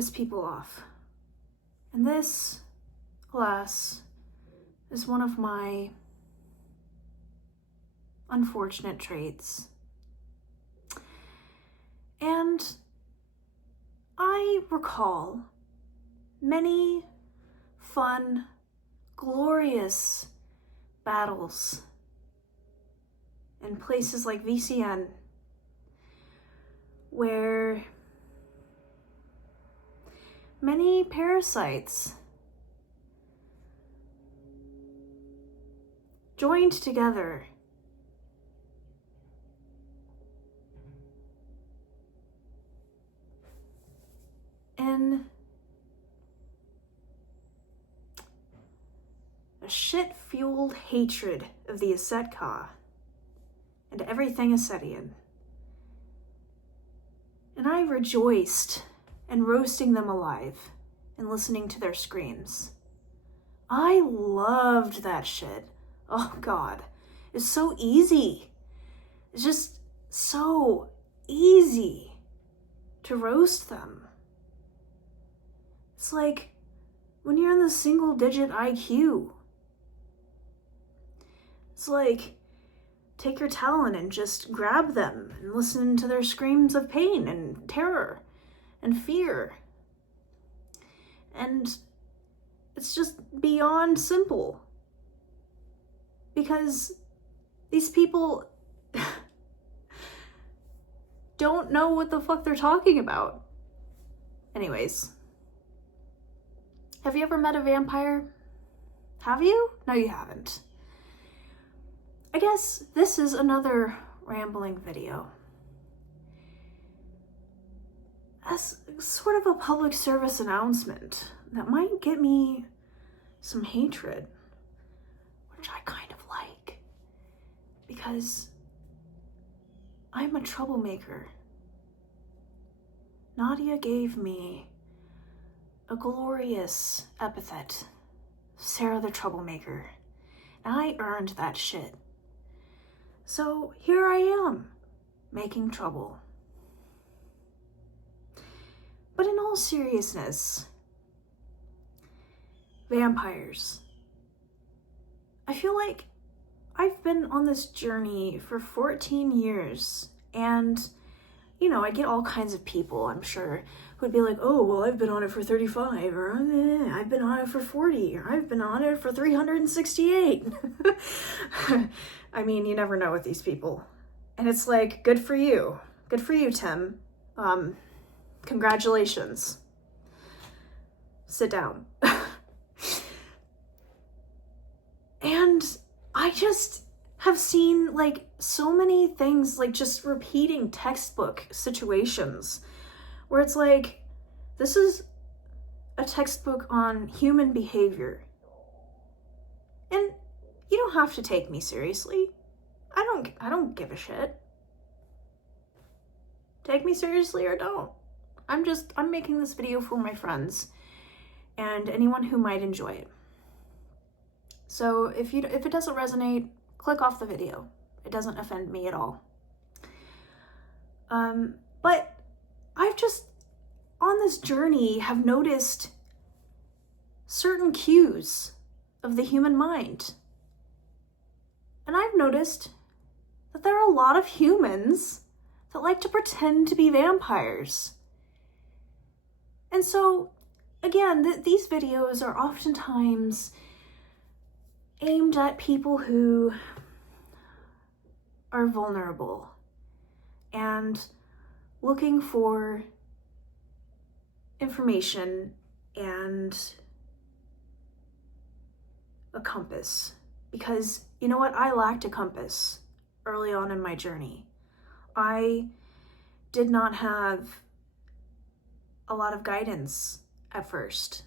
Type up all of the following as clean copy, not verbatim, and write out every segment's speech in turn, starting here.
piss people off. And this, alas, is one of my unfortunate traits. And I recall many fun, glorious battles in places like VCN, where many parasites joined together in a shit-fueled hatred of the Asetka and everything Asetian. And I rejoiced in roasting them alive and listening to their screams. I loved that shit. Oh God, it's so easy. It's just so easy to roast them. It's like when you're in the single-digit IQ. It's like, take your talon and just grab them and listen to their screams of pain and terror and fear. And it's just beyond simple. Because these people don't know what the fuck they're talking about. Anyways. Have you ever met a vampire? Have you? No, you haven't. I guess this is another rambling video. As sort of a public service announcement that might get me some hatred, which I kind of like, because I'm a troublemaker. Nadia gave me a glorious epithet, Sarah the Troublemaker, and I earned that shit. So here I am, making trouble. But in all seriousness, vampires. I feel like I've been on this journey for 14 years, and I get all kinds of people, I'm sure, who would be like, oh, well, I've been on it for 35, or I've been on it for 40, or I've been on it for 368. I mean, you never know with these people. And it's like, good for you. Good for you, Tim. Congratulations. Sit down. And I just have seen like so many things, like just repeating textbook situations where it's like, this is a textbook on human behavior. And you don't have to take me seriously. I don't give a shit. Take me seriously or don't. I'm making this video for my friends and anyone who might enjoy it. So if it doesn't resonate, click off the video. It doesn't offend me at all. But I've just, on this journey, have noticed certain cues of the human mind. And I've noticed that there are a lot of humans that like to pretend to be vampires. And so, again, these videos are oftentimes aimed at people who are vulnerable and looking for information and a compass. Because you know what? I lacked a compass early on in my journey. I did not have a lot of guidance at first.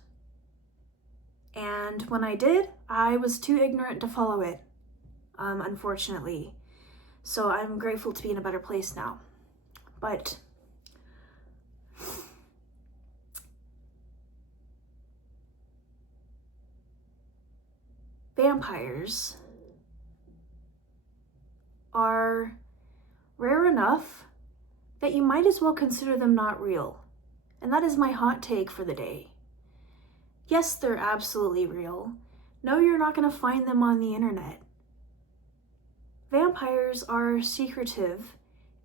And when I did, I was too ignorant to follow it, unfortunately. So I'm grateful to be in a better place now. But vampires are rare enough that you might as well consider them not real. And that is my hot take for the day. Yes, they're absolutely real. No, you're not going to find them on the internet. Vampires are secretive,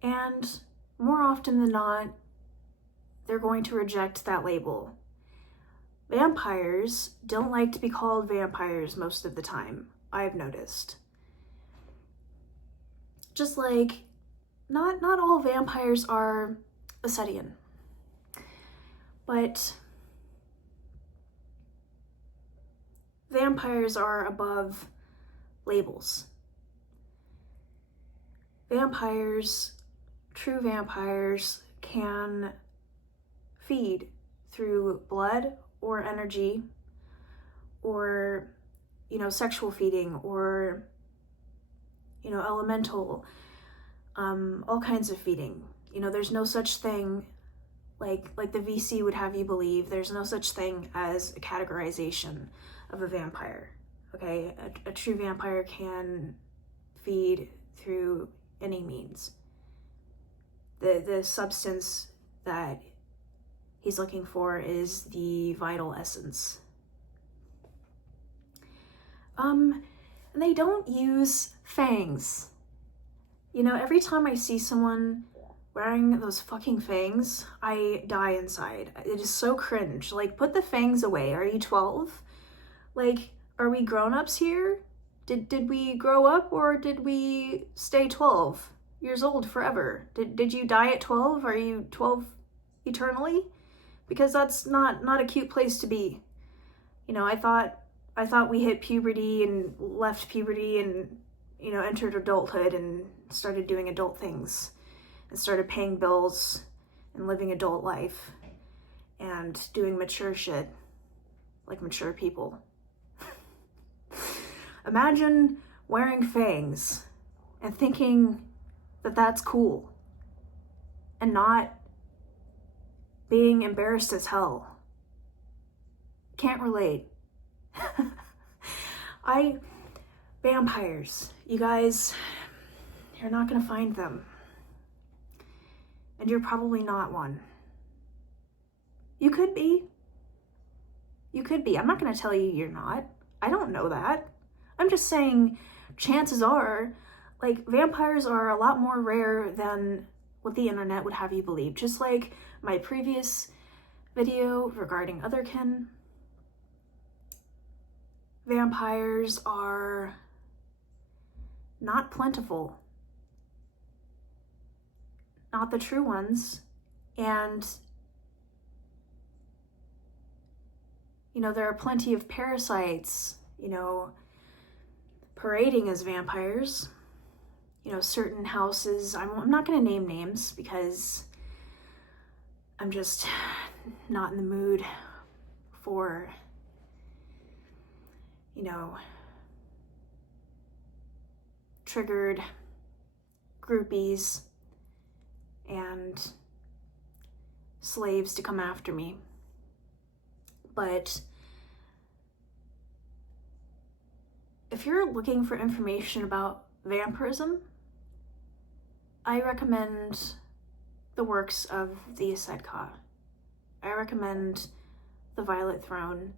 and more often than not, they're going to reject that label. Vampires don't like to be called vampires most of the time, I've noticed. Just like, not all vampires are Ascetian, but vampires are above labels. Vampires, true vampires, can feed through blood or energy or, sexual feeding or, elemental, all kinds of feeding. There's no such thing, like the VC would have you believe, there's no such thing as a categorization of a vampire, okay? A true vampire can feed through any means. The substance that he's looking for is the vital essence. And they don't use fangs. Every time I see someone wearing those fucking fangs, I die inside. It is so cringe. Like, put the fangs away. Are you 12? Like, are we grown-ups here? Did we grow up, or did we stay 12 years old forever? Did you die at 12? Are you 12 eternally? Because that's not a cute place to be. I thought we hit puberty and left puberty and, entered adulthood and started doing adult things and started paying bills and living adult life and doing mature shit like mature people. Imagine wearing fangs and thinking that that's cool and not being embarrassed as hell. Can't relate. Vampires, you guys, you're not gonna find them. And you're probably not one. You could be. I'm not gonna tell you you're not. I don't know that. I'm just saying, chances are, vampires are a lot more rare than what the internet would have you believe. Just like my previous video regarding otherkin, vampires are not plentiful. Not the true ones. And, there are plenty of parasites, parading as vampires. Certain houses, I'm not going to name names because I'm just not in the mood for, triggered groupies and slaves to come after me. But if you're looking for information about vampirism, I recommend the works of the Ascetics. I recommend The Violet Throne,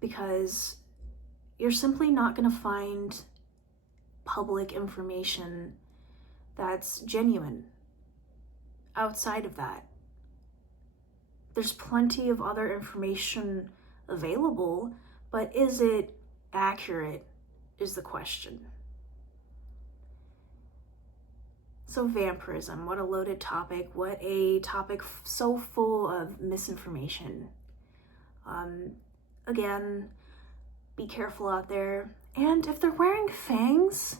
because you're simply not going to find public information that's genuine outside of that. There's plenty of other information available, but is it accurate is the question. So vampirism, what a loaded topic, what a topic so full of misinformation. Again, be careful out there. And if they're wearing fangs,